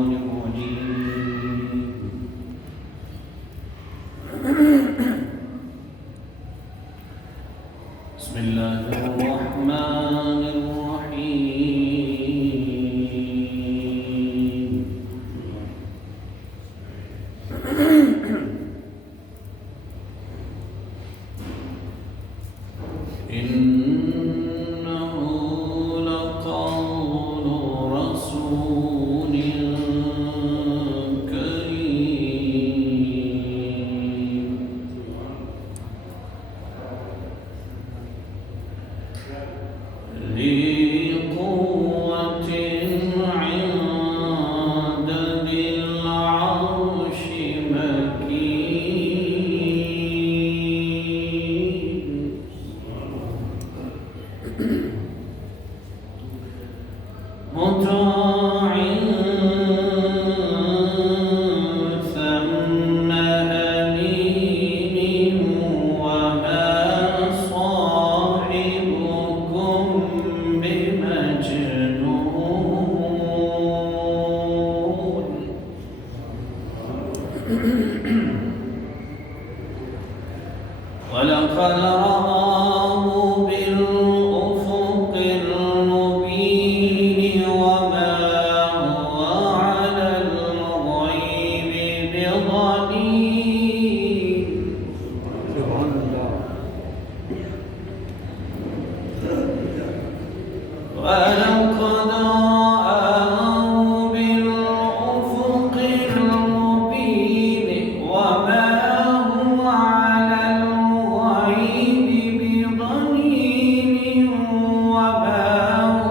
الشيطان الرجيم بسم الله الرحمن الرحيم إنه لقول رسول كريم ذي قوة عند ذي العرش مكين مطاع ثم أمين وما صاحبكم بمجنون ولقد رآه بالأفق المبين وما هو على الغيب بضنين سبحان الله ولقد رآه بالأفق المبين وما هو على الغيب بضنين وما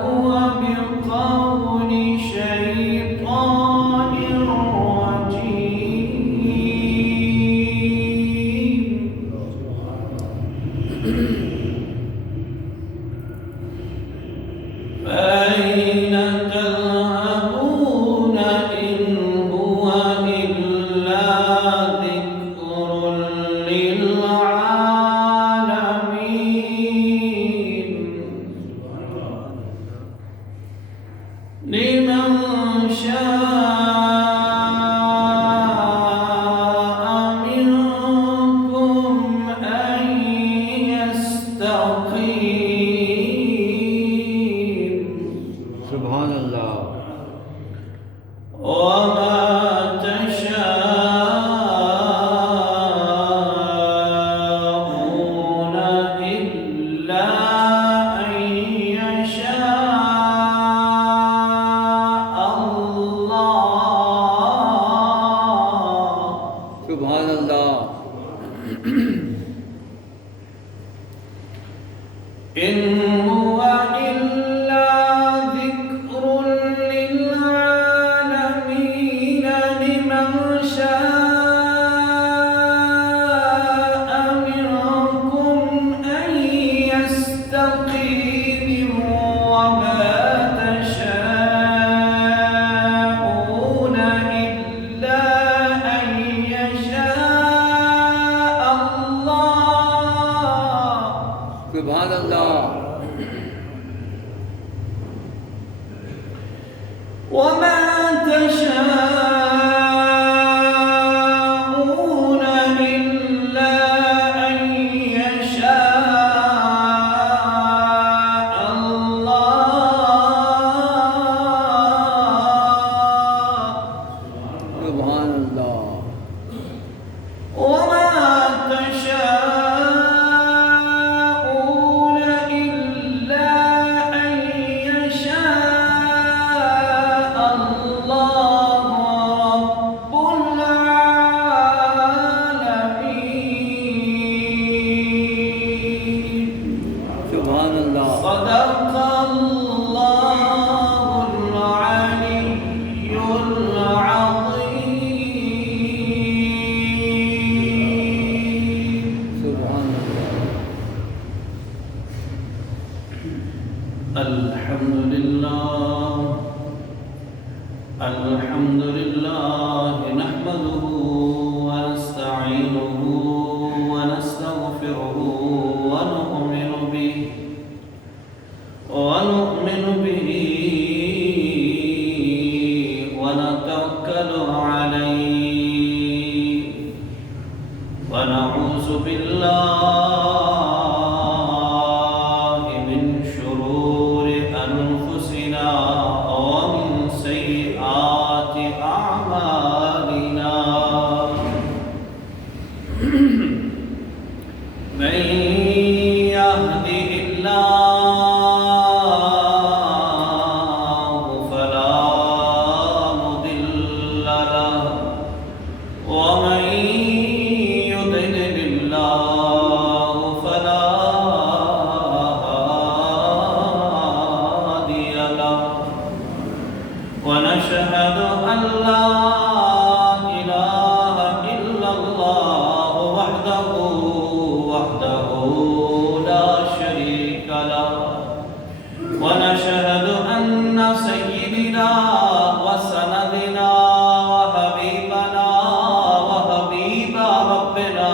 هو بقول شيطان رجيم فأين تذهبون إن هو إلا ذكر للعالمين لمن شاء منكم أن يستقيم سبحان الله وما تشاءون إلا أن يشاء الله سبحان الله إن هو إلا ذكر للعالمين لمن شاء منكم أن يستقيم وما تشاءون إلا أن يشاء الله سبحان الله وما تشاءون إلا أن يشاء الله سبحان الله وما تشاءون إلا أن يشاء الله رب العالمين سبحان الله صدق الله العلي العظيم سبحان الله الحمد لله الحمد لله نحمده ونستعينه ونستغفره ونؤمن به ونتوكل ونتوكل عليه ونعوذ بالله من شرور أنفسنا ومن سيئات أعمالنا من يهده الله فلا مضل له ومن يضلل الله فلا هادي له ونشهد أن لا إله إلا الله وحده لا شريك له ونشهد أن سيدنا وسندنا وحبيبنا وحبيب ربنا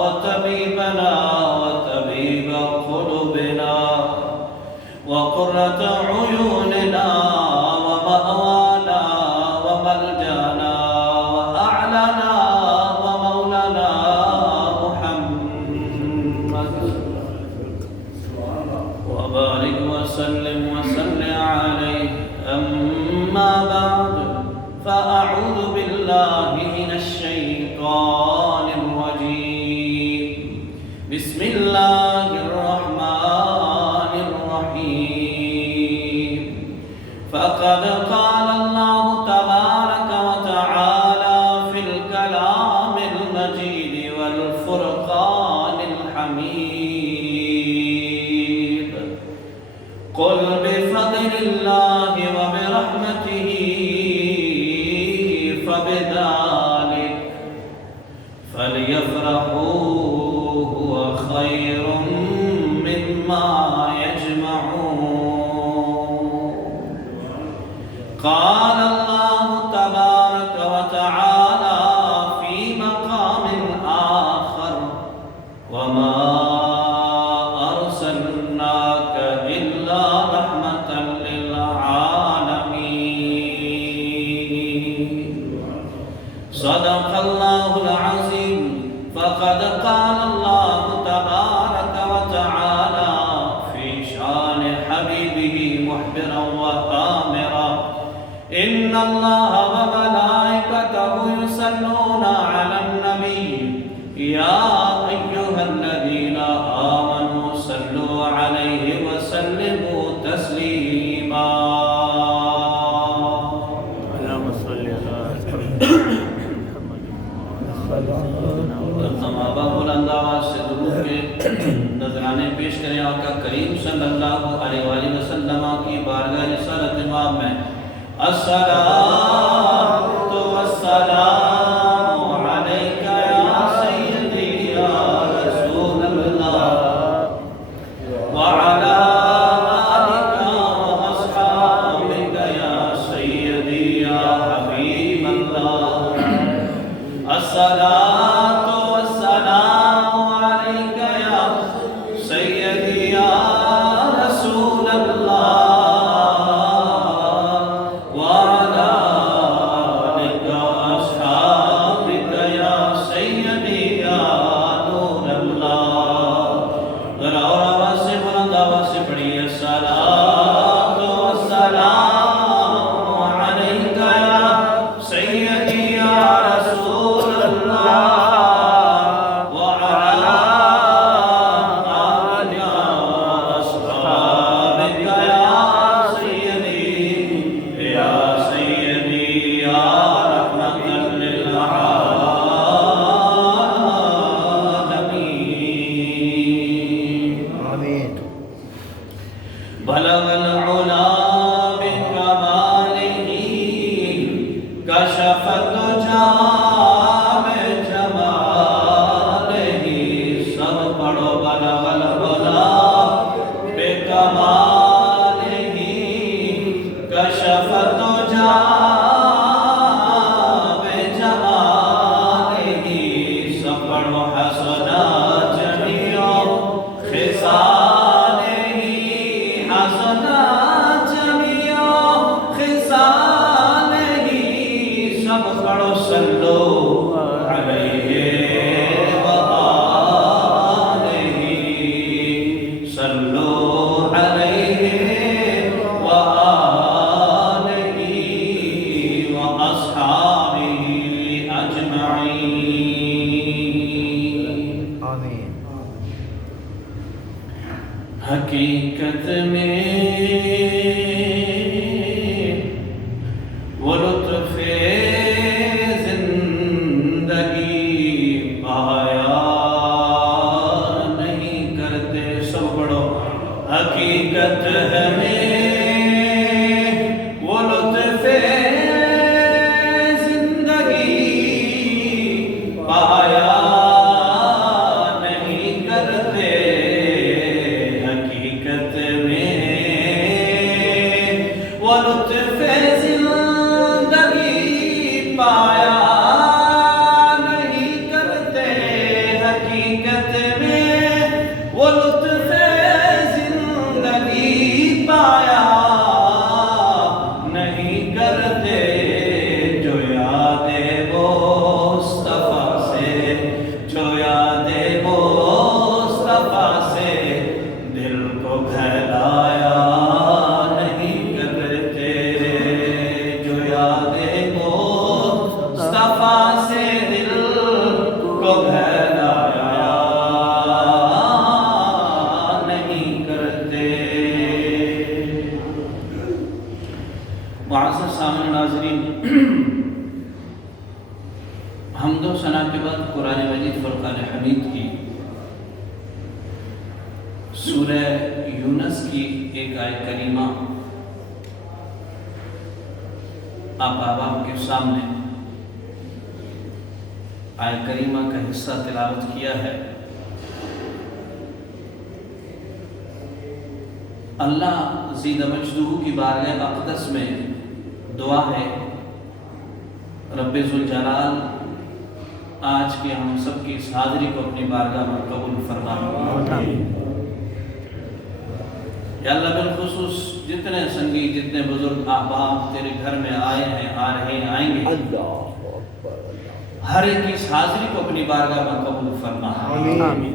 وطبيبنا وطبيب قلوبنا وقرة عيوننا ومأوانا وملجأنا وأعلنا ومولانا محمد وبارك وسلم عليه. أما بعد فأعوذ بالله من الشيطان الرجيم. بسم الله الرحمن الرحيم. فقد قال الله تبارك وتعالى في الكلام المجيد والفرقان الحميد: قل بفضل الله وبرحمته فبذلك فليفرحوا هو خير مما يجمعون. قال الله تبارك وتعالى في مقام آخر: وما أرسلناك إلا رحمة للعالمين. صدق الله العظيم. فقد قال الله تبارك وتعالى في شان حبيبه مخبرا وآمرا: إن الله وملائكته يصلون على النبي يا أيها الذين آمنوا صلوا عليه وسلموا تسليما. اللهم صل على تمام بلند آواز سے درود کے نذرانے پیش کریں آقا کریم صلی اللہ علیہ وآلہ وسلم کی بارگاہ رسالت امام میں. الصلاۃ والسلام علیک یا سیدی یا رسول اللہ وعلی آلک واصحابک یا سیدی یا حبیب اللہ. الصلاۃ والسلام علیک یا سیدی یا رسول اللہ وعلی آلک واصحابک یا سیدی یا نور اللہ. ذرا اور آواز سے بلند آواز سے پڑھیے: الصلاۃ والسلام علیک یا سیدی یا رسول اللہ وعلی آلک واصحابک یا سیدی یا رحمت للعالمین. آمین. بلغ العلا بکمالہ کشف الدجا بجمالہ. سب پڑھو: بلغ العلا بکمالہ کشف الدجا بجمالہ. سب پڑھو: حسنا جمیع خصالہ حسنا جمیع خصالہ. सब पढ़ो सल्लो अलैहि व आलिहि सल्लो अलैहि व आलिहि व अस्हाबिहि अजमईन। आमीन। हकीकत में वो लुत्फ़े ज़िंदगी पाया नहीं करते। सब पढ़ो। हकीकत में वो लुत्फ़े ज़िंदगी पाया नहीं करते। हकीकत में वो लुत्फ़े ज़िंदगी पाया नहीं करते। हकीकत में वो लुत्फ़े ज़िंदगी पाया नहीं करते। जो यादें मुस्तफ़ा से, जो यादें मुस्तफ़ा से दिल को बहलाया नहीं करते। जो यादें मुस्तफ़ा से दिल को बहलाया नहीं करते। मुअज़्ज़ज़ सामईन नाज़रीन, हम्द व सना के बाद कुरान मजीद फुरक़ान हमीद की सूरह यूनस की एक आयत करीमा आप आवाम के सामने आयत करीमा का हिस्सा तिलावत किया है। अल्लाह ज़ीद मजदूह की बारगाह अक़दस में दुआ है, रब्बे ज़ुल जलाल आज के हम सब की इस हाज़री को अपनी बारगाह में कबूल फरमा। या अल्लाह बिलखुसूस जितने संगी, जितने बुजुर्ग अहबाब तेरे घर में आए हैं, आ रहे हैं, आएंगे, हर एक की इस हाज़री को अपनी बारगाह में कबूल फरमा। आमीन।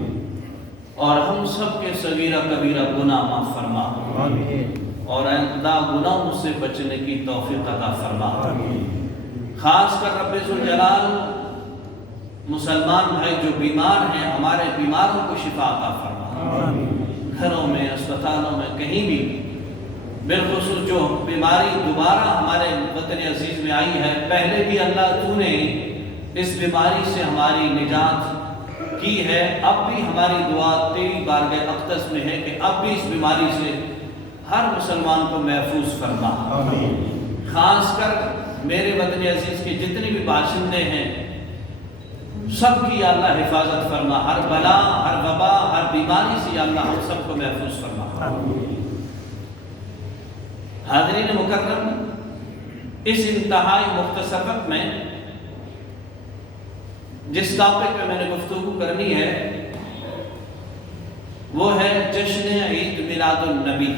और हम सब के सगीरा कबीरा गुनाह माफ़ फरमा। आमीन। और आइंदा गुनाहों से बचने की तौफीक अता फरमा। खास कर रब्बे ज़ुल जलाल मुसलमान भाई जो बीमार हैं, हमारे बीमारों को शिफा अता फरमा। घरों में, अस्पतालों में, कहीं भी, बिलखुसूस जो बीमारी दोबारा हमारे वतन अजीज में आई है, पहले भी अल्लाह तूने इस बीमारी से हमारी निजात की है, अब भी हमारी दुआ तेरी बारगाह अक़दस में है कि अब भी इस बीमारी से हर मुसलमान को महफूज फरमा। खास कर मेरे वतन अजीज के जितने भी बाशिंदे हैं, सबकी अल्लाह हिफाजत फरमा। हर बला, हर वबा, हर बीमारी से अल्लाह हम सबको महफूज फरमा। हाज़रीन मुकर्रम, इस इंतहाई मुख्तसर वक्त में जिस टॉपिक पे मैंने गुफ्तगू करनी है वो है जश्न ईद मिलादुन नबी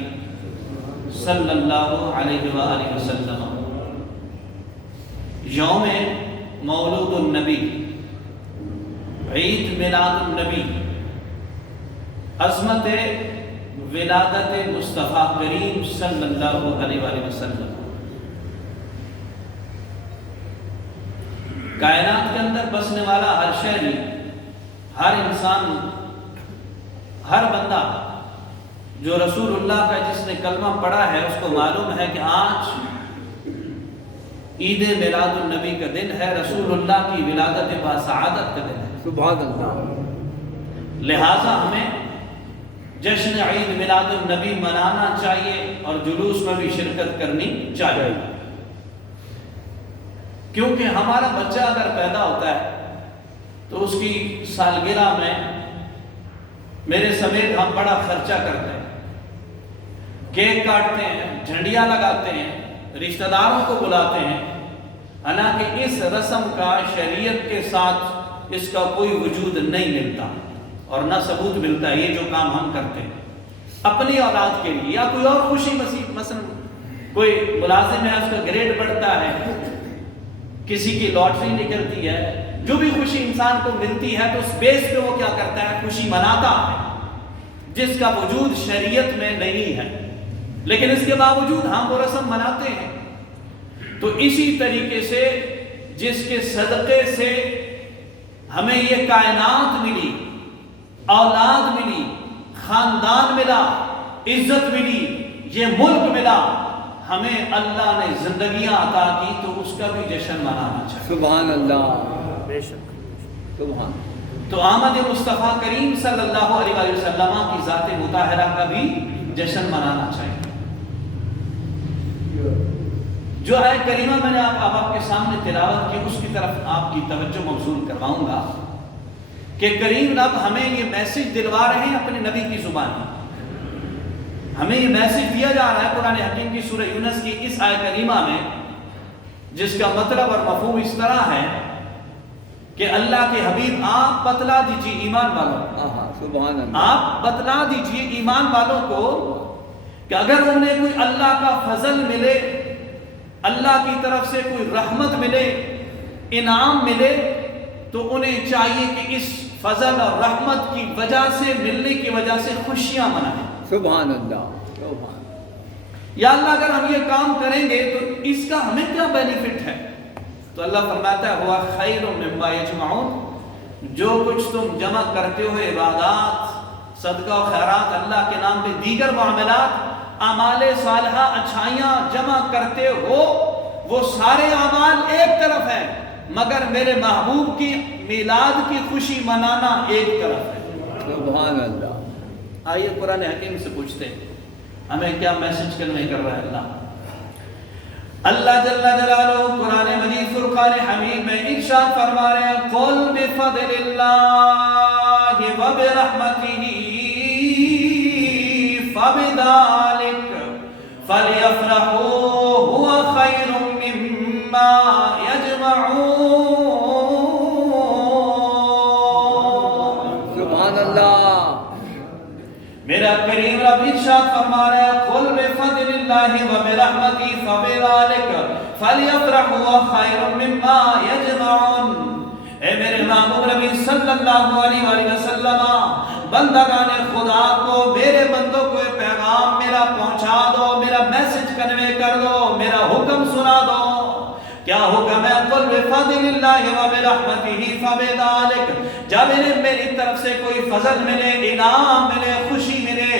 सल्लल्लाहु अलैहि वसल्लम, यौम मौलूदुन नबी, ईद मिलादुन नबी, अज़मत विलादत मुस्तफ़ा करीम सल्लल्लाहु अलैहि वसल्लम। कायनात के अंदर बसने वाला हर शहरी, हर इंसान, हर बंदा जो रसूलुल्लाह का जिसने कलमा पढ़ा है उसको मालूम है कि आज ईद मिलादुन नबी का दिन है, रसूलुल्लाह की विलादत बासआदत का दिन है। सुभान अल्लाह। लिहाजा हमें जश्न ईद मिलादुन नबी मनाना चाहिए और जुलूस में भी शिरकत करनी चाहिए, क्योंकि हमारा बच्चा अगर पैदा होता है तो उसकी सालगिरह में मेरे समेत हम बड़ा खर्चा करते हैं, केक काटते हैं, झंडियाँ लगाते हैं, रिश्तेदारों को बुलाते हैं, हालांकि इस रस्म का शरीयत के साथ इसका कोई वजूद नहीं मिलता और न सबूत मिलता है। ये जो काम हम करते हैं अपनी औलाद के लिए या कोई और खुशी मसलन कोई मुलाजिम है, उसका ग्रेड बढ़ता है किसी की लॉटरी निकलती है, जो भी खुशी इंसान को मिलती है तो उस बेस पे वो क्या करता है, खुशी मनाता है, जिसका वजूद शरीयत में नहीं है, लेकिन इसके बावजूद हम वो रस्म मनाते हैं। तो इसी तरीके से जिसके सदक़े से हमें ये कायनात मिली, औलाद मिली, खानदान मिला, इज्जत मिली, ये मुल्क मिला, हमें अल्लाह ने जिंदगियां अता की, तो उसका भी जश्न मनाना चाहिए। सुभान अल्लाह, बेशक सुभान। तो आमद मुस्तफ़ा करीम सल्लल्लाहु अलैहि वसल्लम की ज़ात मुताहरा का भी जश्न मनाना चाहिए। जो आयत करीमा मैंने आपके सामने तिलावत की, उसकी तरफ आपकी तवज्जो मबसूल करवाऊंगा कि करीम रब हमें ये मैसेज दिलवा रहे हैं अपने नबी की जुबान। हमें ये मैसेज दिया जा रहा है कुरान हकीम की सूरह यूनुस की इस आयत करीमा में, जिसका मतलब और मफहूम इस तरह है कि अल्लाह के हबीब आप बतला दीजिए ईमान वालों, सुभान अल्लाह, आप बतला दीजिए ईमान वालों को कि अगर उन्हें कोई अल्लाह का फजल मिले, अल्लाह की तरफ से कोई रहमत मिले, इनाम मिले, तो उन्हें चाहिए कि इस फजल और रहमत की वजह से, मिलने की वजह से खुशियां मनाएं। सुभान अल्लाह, सुभान। या अल्लाह अगर हम ये काम करेंगे तो इसका हमें क्या बेनिफिट है? तो अल्लाह फरमाता है हुआ खैरुम मिम्मा यजमाऊन, जो कुछ तुम जमा करते हो इबादत, सदका और खैरात, अल्लाह के नाम पे दीगर मामलात, आमाले सालहा, अच्छाइयाँ जमा करते हो, वो सारे आमाल एक तरफ है, मगर मेरे महबूब की मिलाद की खुशी मनाना एक तरफ है। सुभान अल्लाह। आइए कुरान हकीम से पूछते हैं हमें क्या मैसेज करने कर रहा है अल्लाह। अल्लाह जल्ला जलालुहु कुरान मजीद फुरकान हमीद में इरशाद फरमा रहे हैं, कुल बिफज़लिल्लाहि व बिरहमतिही फबिज़ालिक फलयफ़रहू हुवा खैरुम मिम्मा यजमऊन। सुभान अल्लाह। मेरा करीम रब इरशाद फरमा रहा है, कुल बिफज़लिल्लाहि व बिरहमतिही फबिज़ालिक फलयफ़रहू हुवा खैरुम मिम्मा यजमऊन। ए मेरे महबूब नबी सल्लल्लाहु अलैहि वसल्लम, बंदगाने खुदा को, मेरे बंदों को ये पैगाम मेरा पहुंचा दो, मेरा मैसेज कन्वे कर दो, मेरा हुक्म सुना दो। क्या हुक्म है? कुल बिफज़लिल्लाहि व बिरहमतिही फबिज़ालिक, जब इन्हें मेरी तरफ से कोई फजल मिले, इनाम मिले, खुशी मिले,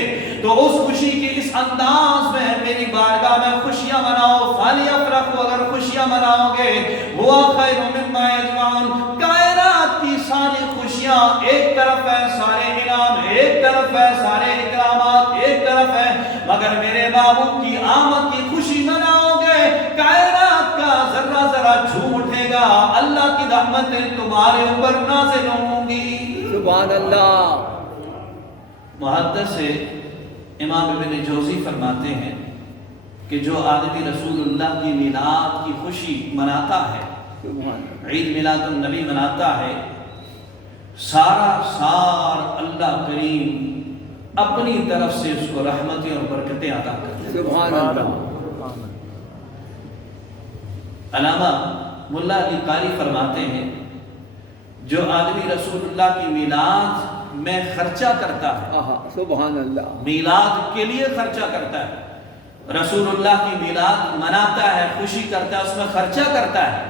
तो उस खुशी के इस अंदाज में मेरी बारगाह में खुशियां मनाओ। फलियफ़रहू, अगर खुशियां मनाओगे, हुवा खैरुम मिम्मा यजमऊन, कायनात की सारी खुशियां एक तरफ है, सारे इनाम एक तरफ है, सारे इकरामात एक तरफ है, मगर मेरे महबूब की आमद की खुशी मनाओगे, कायनात का जर्रा जरा झूम उठेगा, अल्लाह की रहमतें तुम्हारे ऊपर नाज़िल होंगी। सुभान अल्लाह। मुहद्दिस से इमाम इब्न जौज़ी फरमाते हैं कि जो आदमी रसूलुल्लाह की मिलाद की खुशी मनाता है, ईद मिलादुन नबी मनाता है, सारा सार अल्लाह करीम अपनी तरफ से उसको रहमतें और बरकतें अता करते हैं। सुभान अल्लाह। अलामा मुल्ला अली कारी फरमाते हैं, जो आदमी रसूलुल्लाह की मिलाद में खर्चा करता है, सुभान अल्लाह, मिलाद के लिए खर्चा करता है, रसूलुल्लाह की मिलाद मनाता है, खुशी करता है, उसमें खर्चा करता है,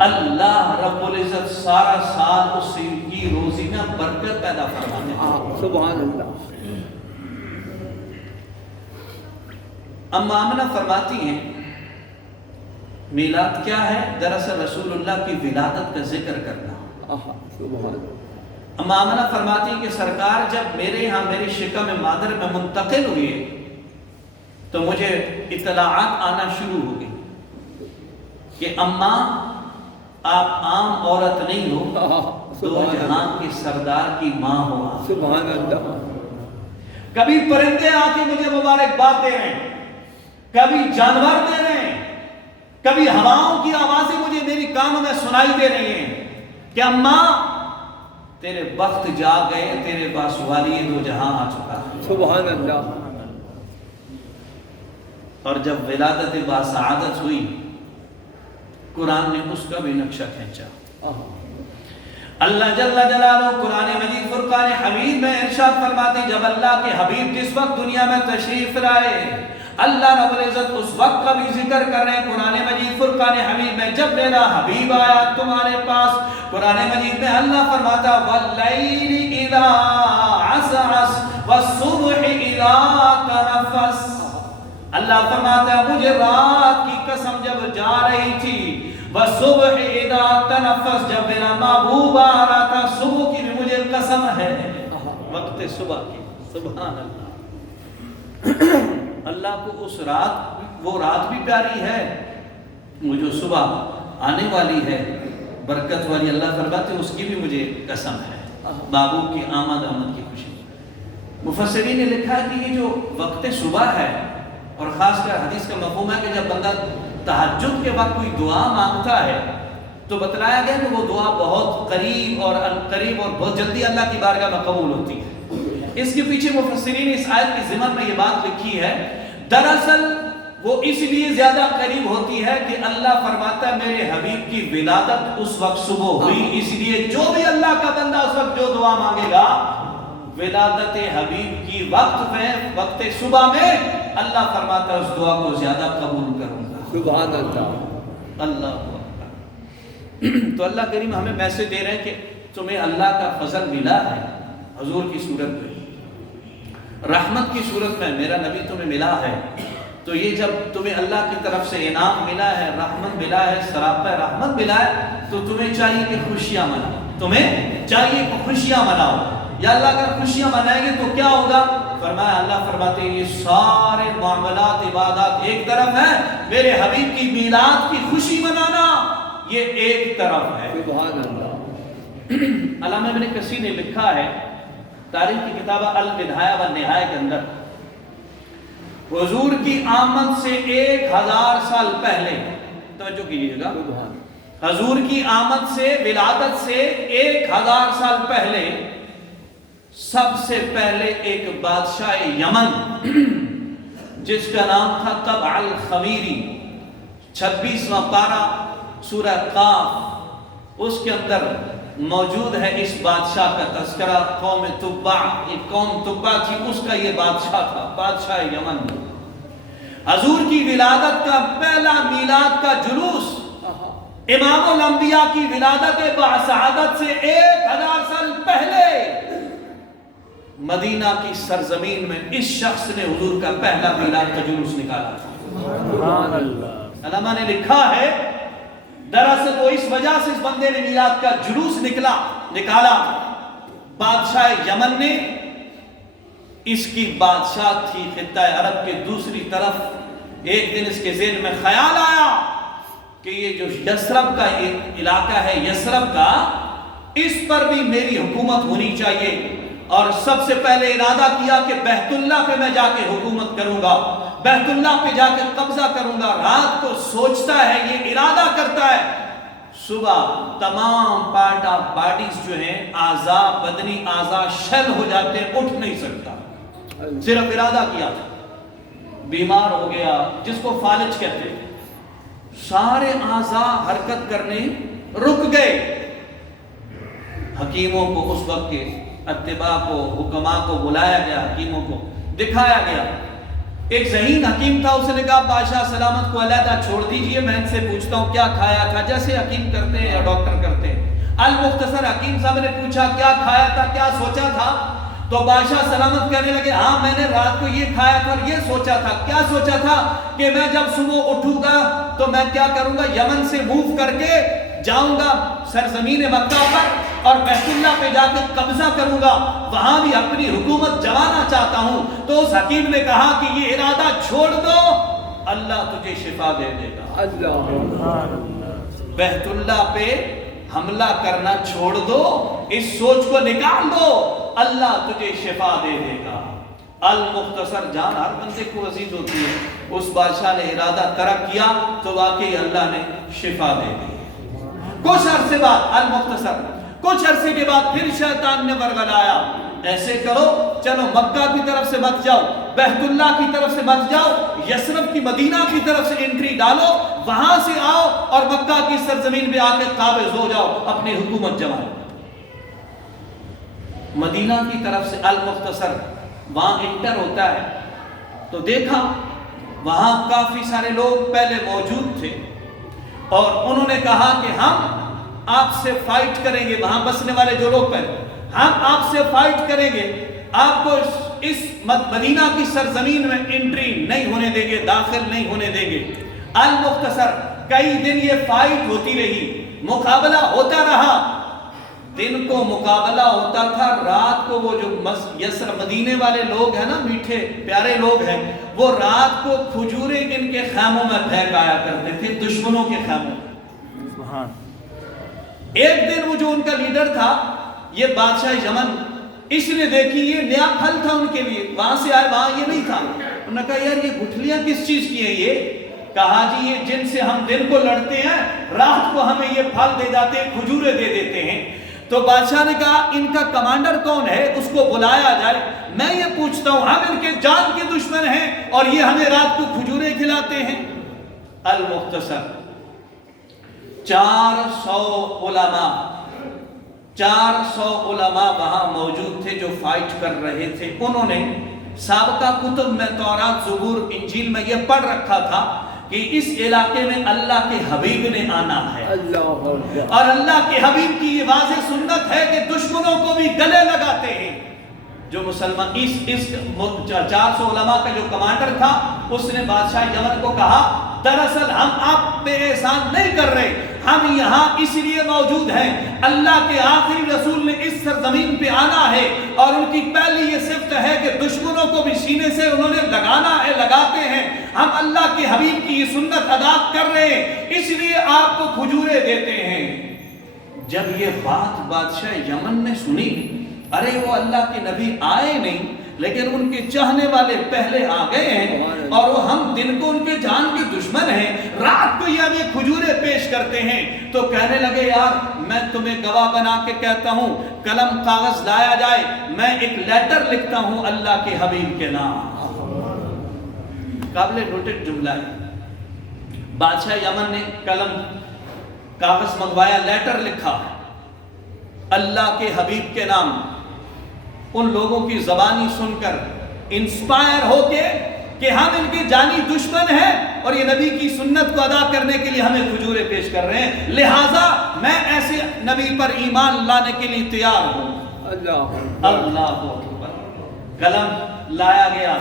अल्लाह रब्बुल इज्जत सारा साल उसकी रोजी में बरकत पैदा फरमाते हैं। सुभान अल्लाह। अम्मा आमना फरमाती हैं, मिलाद क्या है? दरअसल रसूलुल्लाह की विलादत का जिक्र करना। सुभान। अम्मा आमना फरमाती है कि सरकार जब मेरे यहाँ मेरी शिकम मादर में मुंतकिल हुए तो मुझे इतलाआत आना शुरू हो गई कि अम्मा आप आम औरत नहीं हो, दो जहां के सरदार की माँ हो। सुभान अल्लाह। कभी परिंदे आके मुझे मुबारकबाद दे रहे हैं, कभी जानवर दे रहे हैं, कभी हवाओं की आवाजें मुझे मेरी कानों में सुनाई दे रही हैं कि अम्मा तेरे वक्त जा गए, तेरे पास वाली दो जहां आ चुका है। सुभान अल्लाह। और जब विलादत बासआदत हुई, कुरान ने उसका भी नक्शा खींचा। अल्लाह जल्ला जलालुहु कुरान मजीद फुरकान हमीद में इरशाद फरमाते, जब अल्लाह के हबीब जिस वक्त दुनिया में तशरीफ लाए, अल्लाह रब्बुल इज्जत उस वक्त का भी जिक्र कर रहे हैं कुरान मजीद फुरकान हमीद में। जब मेरा हबीब आया तुम्हारे पास, कुरान मजीद में अल्लाह फरमाता वल्लैलि इज़ा असअस वस्सुबहि इज़ा तनफ़्फ़स। अल्लाह फरमाता मुझे रात की कसम जब जा रही थी, वस्सुबहि इज़ा तनफ़्फ़स, जब मेरा महबूब आ रहा था, सुबह की भी मुझे कसम है, वक्त सुबह की। सुभान अल्लाह। अल्लाह को उस रात, वो रात भी प्यारी है, वो जो सुबह आने वाली है बरकत वाली, अल्लाह फरमाते उसकी भी मुझे कसम है, महबूब की आमद की खुशी। मुफस्सिरीन ने लिखा है कि ये जो वक्त सुबह है, और खासकर हदीस का मफ़हूम है कि जब बंदा तहज्जुद के वक्त कोई दुआ मांगता है तो बतलाया गया कि वो दुआ बहुत करीब और बहुत जल्दी अल्लाह की बारगाह में कबूल होती है। इसके पीछे मुफस्सिरीन इस आयत की ज़िमन में ये बात लिखी है, दरअसल वो इसलिए ज्यादा करीब होती है कि अल्लाह फरमाता है मेरे हबीब की विलादत उस वक्त सुबह हुई, इसलिए जो भी अल्लाह का बंदा उस वक्त जो दुआ मांगेगा विलादत हबीब की वक्त सुबह में अल्लाह फरमाता है उस दुआ को ज्यादा कबूल करूंगा। सुभान अल्लाह। अल्लाह तो अल्लाह करीम हमें मैसेज दे रहे हैं कि तुम्हें अल्लाह का फजल मिला है हुजूर की सूरत में, रहमत की सूरत में मेरा नबी तुम्हें मिला है। तो ये जब तुम्हें अल्लाह की तरफ से इनाम मिला है, रहमत मिला है, सरापा रहमत मिला है, तो तुम्हें चाहिए कि खुशियां मनाओ, तुम्हें चाहिए कि खुशियां मनाओ। या अल्लाह अगर खुशियां मनाएंगे तो क्या होगा? फरमाया, अल्लाह फरमाते हैं ये सारे मामलात इबादत एक तरफ है, मेरे हबीब की मीलाद की खुशी मनाना ये एक तरफ है। सुभान अल्लाह। अल्लामा इब्न कसीर ने लिखा है तारीख की किताब अल बिदाया व निहाया के अंदर, हुजूर की आमद से 1000 साल पहले, तवज्जो कीजिएगा, हुजूर की आमद से विलादत से 1000 साल पहले सबसे पहले एक बादशाह यमन जिसका नाम था तब अल खमीरी, 26वां पारा सूरह काफ, उसके अंदर मौजूद है इस बादशाह का तस्करा। कौम तुब्बा, एक कौम तुब्बा थी, उसका ये बादशाह था, बादशाह यमन। हुजूर की विलादत का पहला मीलाद का जुलूस इमामुल अंबिया की विलादत बासआदत से 1000 साल पहले मदीना की सरजमीन में इस शख्स ने हुजूर का पहला मीलाद का जुलूस निकाला था। सुभान अल्लाह। अल्लामा ने लिखा है दरअसल वो इस वजह से इस बंदे ने मीलाद का जुलूस निकाला, बादशाह यमन ने, इसकी बादशाह थी खित्ता अरब के दूसरी तरफ। एक दिन इसके ज़हन में ख्याल आया कि ये जो यसरब का एक इलाका है, यसरब का, इस पर भी मेरी हुकूमत होनी चाहिए। और सबसे पहले इरादा किया कि बैतुल्लाह पे मैं जाके हुकूमत करूंगा, बैतुल्लाह पे जाके कब्जा करूंगा। रात को सोचता है, ये इरादा करता है, सुबह तमाम पार्ट ऑफ बॉडीज जो हैं, आज़ा, बदनी आज़ा शल हो जाते हैं, उठ नहीं सकता। सिर्फ इरादा किया, बीमार हो गया, जिसको फालिज कहते हैं, सारे आज़ा हरकत करने रुक गए। हकीमों को उस वक्त के अत्तिबा को, हुक्मा को बुलाया गया, हकीमों को दिखाया गया। एक ज़हीन हकीम था, उसने कहा बादशाह सलामत को अलहदा छोड़ दीजिए, मैं इनसे पूछता हूँ क्या खाया था, जैसे हकीम करते हैं या डॉक्टर करते हैं। अल मुख्तसर हकीम साहब ने पूछा क्या खाया था, क्या सोचा था? तो बादशाह सलामत कहने लगे, हाँ मैंने रात को ये खाया था और ये सोचा था। क्या सोचा था? कि मैं जब सुबह उठूंगा तो मैं क्या करूंगा, यमन से मूव करके जाऊंगा सरजमीन मक्का पर और बैतुल्लाह पे जाके कब्जा करूंगा, वहां भी अपनी हुकूमत जमाना चाहता हूं। तो उस हकीम ने कहा कि ये इरादा छोड़ दो, अल्लाह तुझे शिफा दे देगा। अल्लाह। बैतुल्लाह पे हमला करना छोड़ दो, इस सोच को निकाल दो, अल्लाह तुझे शिफा दे देगा। अल मुख्तसर, जान हर बंदे को अजीज होती है, उस बादशाह ने इरादा तरक किया तो वाकई अल्लाह ने शिफा दे दी। कुछ अरसे बाद, अल मुख्तसर, कुछ अरसे के बाद फिर शैतान ने वर्गलाया, ऐसे करो, चलो मक्का की तरफ से मत जाओ, بیت اللہ کی طرف سے مت جاؤ، یثرب کی مدینہ کی طرف سے انٹری ڈالو، وہاں سے آؤ اور مکہ کی سرزمین پہ آ کے قابض ہو جاؤ، اپنی حکومت جما لو۔ مدینہ کی طرف سے المختصر وہاں انٹر ہوتا ہے تو دیکھا وہاں کافی سارے لوگ پہلے موجود تھے اور انہوں نے کہا کہ ہم آپ سے فائٹ کریں گے، وہاں بسنے والے جو لوگ پہلے، ہم آپ سے فائٹ کریں گے، آپ کو اس مدینہ کی سرزمین میں انٹری نہیں ہونے دیں گے، داخل نہیں ہونے دیں گے۔ المختصر کئی دن یہ فائٹ ہوتی رہی، مقابلہ ہوتا رہا، دن کو مقابلہ ہوتا تھا، رات کو وہ جو یثرب مدینے والے لوگ ہیں نا، میٹھے پیارے لوگ ہیں، وہ رات کو کھجوریں ان کے خیموں میں پھینک آیا کرتے تھے، دشمنوں کے خیموں میں۔ سبحان۔ ایک دن وہ جو ان کا لیڈر تھا، یہ بادشاہ یمن، اس نے دیکھی یہ نیا پھل تھا ان کے لیے، وہاں سے آئے، وہاں یہ نہیں تھا، انہوں نے کہا یار یہ گٹھلیاں کس چیز کی ہیں؟ یہ کہا جی یہ جن سے ہم دن کو لڑتے ہیں رات کو ہمیں یہ پھل دے جاتے ہیں، کھجوریں دے دیتے ہیں۔ تو بادشاہ نے کہا ان کا کمانڈر کون ہے، اس کو بلایا جائے، میں یہ پوچھتا ہوں، ہم ان کے جان کے دشمن ہیں اور یہ ہمیں رات کو کھجوریں کھلاتے ہیں۔ المختصر 400 علماء وہاں موجود تھے جو فائٹ کر رہے تھے۔ انہوں نے سابقہ کتب میں، تورات، زبور، انجیل میں یہ پڑھ رکھا تھا کہ اس علاقے میں اللہ کے حبیب نے آنا ہے، اور اللہ کے حبیب کی یہ واضح سنت ہے کہ دشمنوں کو بھی گلے لگاتے ہیں۔ جو مسلمان اس 400 علماء کا جو کمانڈر تھا، اس نے بادشاہ یمن کو کہا دراصل ہم آپ پہ احسان نہیں کر رہے، ہم یہاں اس لیے موجود ہیں، اللہ کے آخری رسول نے اس سرزمین پہ آنا ہے اور ان کی پہلی یہ صفت ہے کہ دشمنوں کو بھی سینے سے انہوں نے لگانا ہے، لگاتے ہیں، ہم اللہ کے حبیب کی یہ سنت ادا کر رہے ہیں، اس لیے آپ کو کھجوریں دیتے ہیں۔ جب یہ بات بادشاہ یمن نے سنی، ارے وہ اللہ کے نبی آئے نہیں لیکن ان کے چاہنے والے پہلے آ گئے ہیں، اور وہ ہم دن کو ان کے جان کے دشمن ہیں، رات کو یہ ہمیں کھجوریں پیش کرتے ہیں۔ تو کہنے لگے یار میں تمہیں گواہ بنا کے کہتا ہوں، قلم کاغذ لایا جائے، میں ایک لیٹر لکھتا ہوں اللہ کے حبیب کے نام۔ قابل نوٹڈ جملہ ہے۔ بادشاہ یمن نے قلم کاغذ منگوایا، لیٹر لکھا اللہ کے حبیب کے نام۔ ان لوگوں کی زبانی سن کر انسپائر ہو کے کہ ہم ان کے جانی دشمن ہیں اور یہ نبی کی سنت کو ادا کرنے کے لیے ہمیں کھجوریں پیش کر رہے ہیں، لہٰذا میں ایسے نبی پر ایمان لانے کے لیے تیار ہوں۔ اللہ اکبر۔ قلم لایا گیا،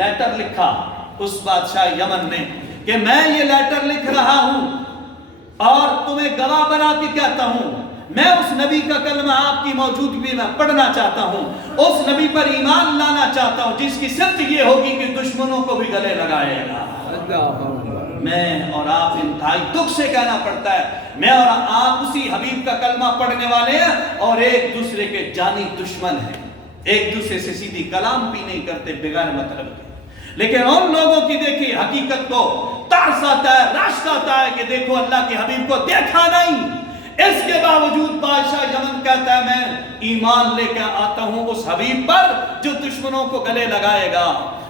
لیٹر لکھا اس بادشاہ یمن نے کہ میں یہ لیٹر لکھ رہا ہوں اور تمہیں گواہ بنا کے کہتا ہوں، میں اس نبی کا کلمہ آپ کی موجودگی میں پڑھنا چاہتا ہوں، اس نبی پر ایمان لانا چاہتا ہوں جس کی صفت یہ ہوگی کہ دشمنوں کو بھی گلے لگائے گا۔ میں اور آپ انتہائی دکھ سے کہنا پڑتا ہے، میں اور آپ اسی حبیب کا کلمہ پڑھنے والے ہیں اور ایک دوسرے کے جانی دشمن ہیں، ایک دوسرے سے سیدھی کلام بھی نہیں کرتے بغیر مطلب کے۔ لیکن ان لوگوں کی دیکھی حقیقت کو ترس آتا ہے، رشک آتا ہے کہ دیکھو اللہ کے حبیب کو دیکھا نہیں، اس کے باوجود بادشاہ یمن کہتا ہے میں ایمان لے کے آتا ہوں اس حبیب پر جو دشمنوں کو گلے لگائے گا۔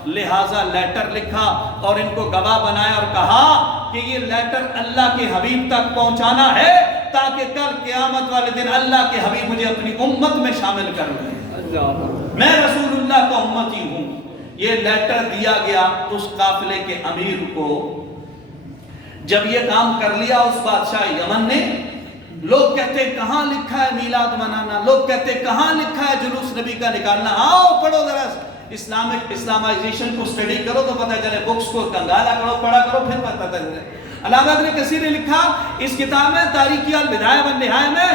لہٰذا لیٹر لکھا اور ان کو گواہ بنایا اور کہا کہ یہ لیٹر اللہ کے حبیب تک پہنچانا ہے تاکہ کل قیامت والے دن اللہ کے حبیب مجھے اپنی امت میں شامل کر لیں، میں رسول اللہ کا امتی ہوں۔ یہ لیٹر دیا گیا اس قافلے کے امیر کو۔ جب یہ کام کر لیا اس بادشاہ یمن نے، لوگ کہتے کہاں لکھا ہے میلاد منانا، لوگ کہتے کہاں لکھا ہے جلوس نبی کا نکالنا، آؤ پڑھو ذرا اسلامائزیشن کو سٹڈی کرو تو پتہ چلے، بکس کو کنگالا کرو، پڑھا کرو، پھر پتہ چلے۔ علامہ ابن کثیر نے لکھا اس کتاب میں تاریخ البدایہ والنہایہ میں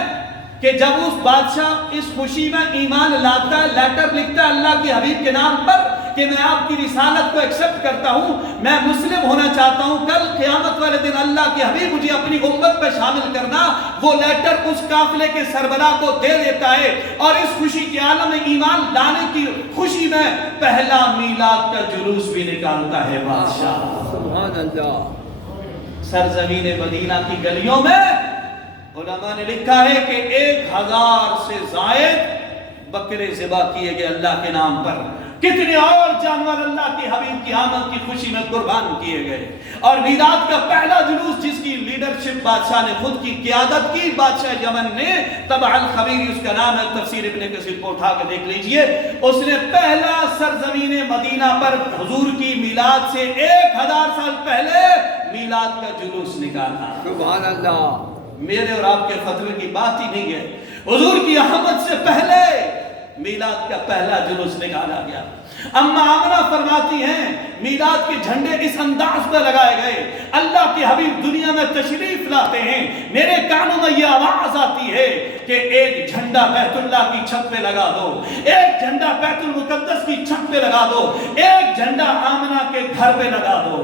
کہ جب اس بادشاہ اس خوشی میں ایمان لاتا ہے، لیٹر لکھتا ہے اللہ کے حبیب کے نام پر کہ میں آپ کی رسالت کو ایکسپٹ کرتا ہوں، میں مسلم ہونا چاہتا ہوں، کل قیامت والے دن اللہ کے حبیب مجھے اپنی امت میں شامل کرنا، وہ لیٹر اس قافلے کے سربراہ کو دے دیتا ہے اور اس خوشی کے عالم میں ایمان لانے کی خوشی میں پہلا میلاد کا جلوس بھی نکالتا ہے بادشاہ۔ سبحان اللہ۔ سرزمین مدینہ کی گلیوں میں علماء نے لکھا ہے کہ 1000 سے زائد بکرے ذبح کیے گئے اللہ کے نام پر، کتنے اور جانور اللہ کے حبیب کی آمد کی خوشی میں قربان کیے گئے. اور میلاد کا پہلا جلوس جس کی لیڈرشپ بادشاہ نے خود کی قیادت کی، بادشاہ یمن نے، طبع الخبیری اس کا نام ہے، تفسیر ابن کثیر کو اٹھا کے دیکھ لیجئے. اس نے پہلا سرزمین مدینہ پر حضور کی میلاد سے 1000 سال پہلے میلاد کا جلوس نکالا. سبحان اللہ. میرے اور آپ کے فتوے کی بات ہی نہیں ہے، حضور کی آمد سے پہلے میلاد کا پہلا جلوس نکالا گیا. اما آمنہ فرماتی ہیں میلاد کے جھنڈے اس انداز میں لگائے گئے، اللہ کے حبیب دنیا میں تشریف لاتے ہیں، میرے کانوں میں یہ آواز آتی ہے کہ ایک جھنڈا بیت اللہ کی چھت پہ لگا دو، ایک جھنڈا بیت المقدس کی چھت پہ لگا دو، ایک جھنڈا آمنہ کے گھر پہ لگا دو.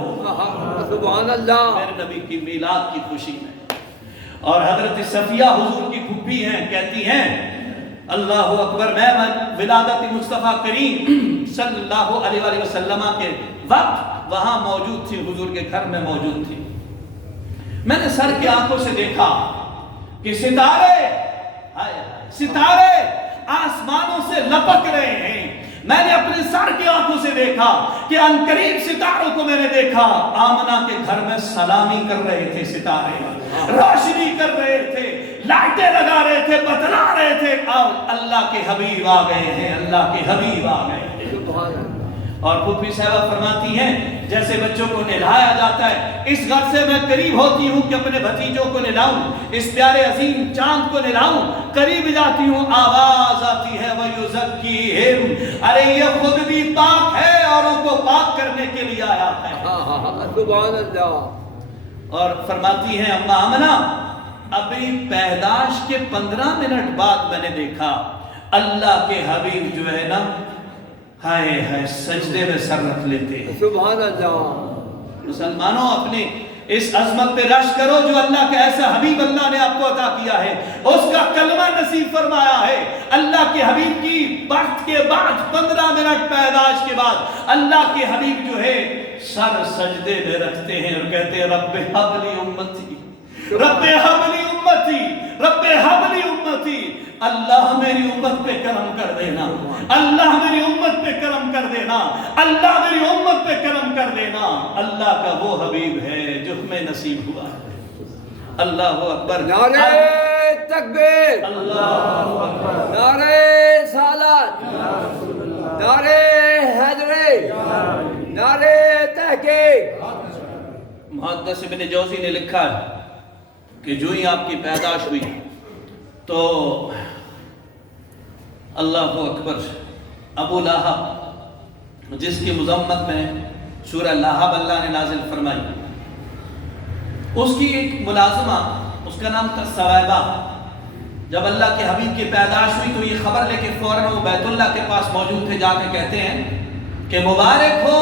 سبحان اللہ. میرے نبی کی میلاد کی خوشی میں. اور حضرت صفیہ حضور کی پھوپھی ہیں، کہتی ہیں اللہ اکبر، میں ولادت مصطفیٰ کریم صلی اللہ علیہ وآلہ وسلم کے وقت وہاں موجود تھی، حضور کے گھر میں موجود تھی. میں نے سر کی آنکھوں سے دیکھا کہ ستارے آسمانوں سے لپک رہے ہیں. میں نے اپنے سر کی آنکھوں سے دیکھا کہ عنقریب ستاروں کو میں نے دیکھا. آمنہ کے گھر میں سلامی کر رہے تھے ستارے، روشنی کر رہے تھے، لائٹیں لگا رہے تھے، بتلا رہے تھے اللہ کے حبیب آ گئے ہیں، اللہ کے حبیب آ گئے ہیں. اور پھوپھی صاحبہ فرماتی ہیں جیسے بچوں کو نہلایا جاتا ہے، اس گھر سے میں قریب ہوتی ہوں کہ اپنے بھتیجوں کو نہلاؤں، اس پیارے عظیم چاند کو نہلاؤں. قریب جاتی ہوں، آواز آتی ہے وَيُزَكِّيهِمْ، ارے یہ خود بھی پاک ہے، اوروں کو پاک کرنے کے لیے آیا ہے. سبحان اللہ. اور فرماتی ہیں اما آمنہ ابھی پیدائش کے 15 منٹ بعد میں نے دیکھا اللہ کے حبیب جو ہے نا، ہائے ہائے سجدے میں سر رکھ لیتے ہیں. سبحان اللہ. مسلمانوں اپنے اس عظمت پہ رش کرو جو اللہ کا ایسا حبیب اللہ نے آپ کو عطا کیا ہے، اس کا کلمہ نصیب فرمایا ہے. اللہ کے حبیب کی برت کے بعد 15 منٹ پیدائش کے بعد اللہ کے حبیب جو ہے سر سجدے میں رکھتے ہیں اور کہتے ہیں رب ہب لی امتی، رب ہب لی امتی، رب ہب لی امتی. اللہ میری امت پہ کرم کر دینا، اللہ میری امت پہ کرم کر دینا، اللہ میری امت پہ کرم کر دینا. اللہ کا وہ حبیب ہے جو ہمیں نصیب ہوا ہے. اللہ اکبر. نعرہ تکبیر، اللہ اکبر. نعرہ رسالت، نعرہ حیدری، نعرہ تحقیق. محدث ابن جوزی نے لکھا ہے کہ جو ہی آپ کی پیدائش ہوئی تو اللہ اکبر ابو لہب جس کی مذمت میں سورہ لہب اللہ نے نازل فرمائی، اس کی ایک ملازمہ، اس کا نام تھا ثویبہ. جب اللہ کے حبیب کی پیدائش ہوئی تو یہ خبر لے کے فوراً وہ بیت اللہ کے پاس موجود تھے، جا کے کہتے ہیں کہ مبارک ہو